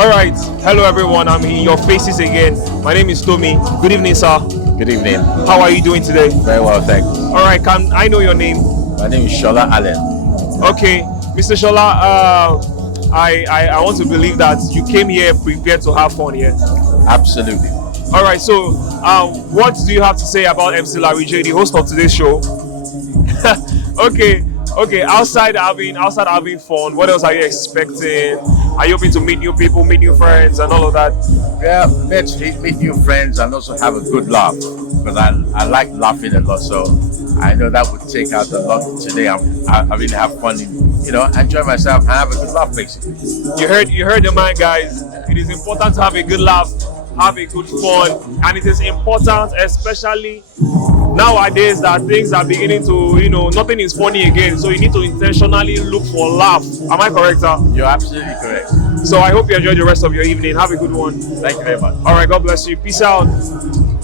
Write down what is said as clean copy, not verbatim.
All right. Hello, everyone. I'm in your faces again. My name is Tomi. Good evening, sir. Good evening. How are you doing today? Very well, thanks. All right. Can I know your name? My name is Shola Allen. Okay, Mr. Shola. I want to believe that you came here prepared to have fun here. Absolutely. All right. So, what do you have to say about MC Larry J, the host of today's show? Okay. Okay. Outside having fun. What else are you expecting? Are you hoping to meet new people, meet new friends, and all of that? Yeah, let's meet new friends and also have a good laugh because I like laughing a lot. So I know that would take out a lot today. I really have fun, enjoy myself and have a good laugh, basically. You heard the man, guys. It is important to have a good laugh, have a good fun, and it is important, especially nowadays, that things are beginning to, nothing is funny again. So you need to intentionally look for laugh. Am I correct, sir? You're absolutely correct. So I hope you enjoy the rest of your evening. Have a good one. Thank you very much. All right, God bless you. Peace out.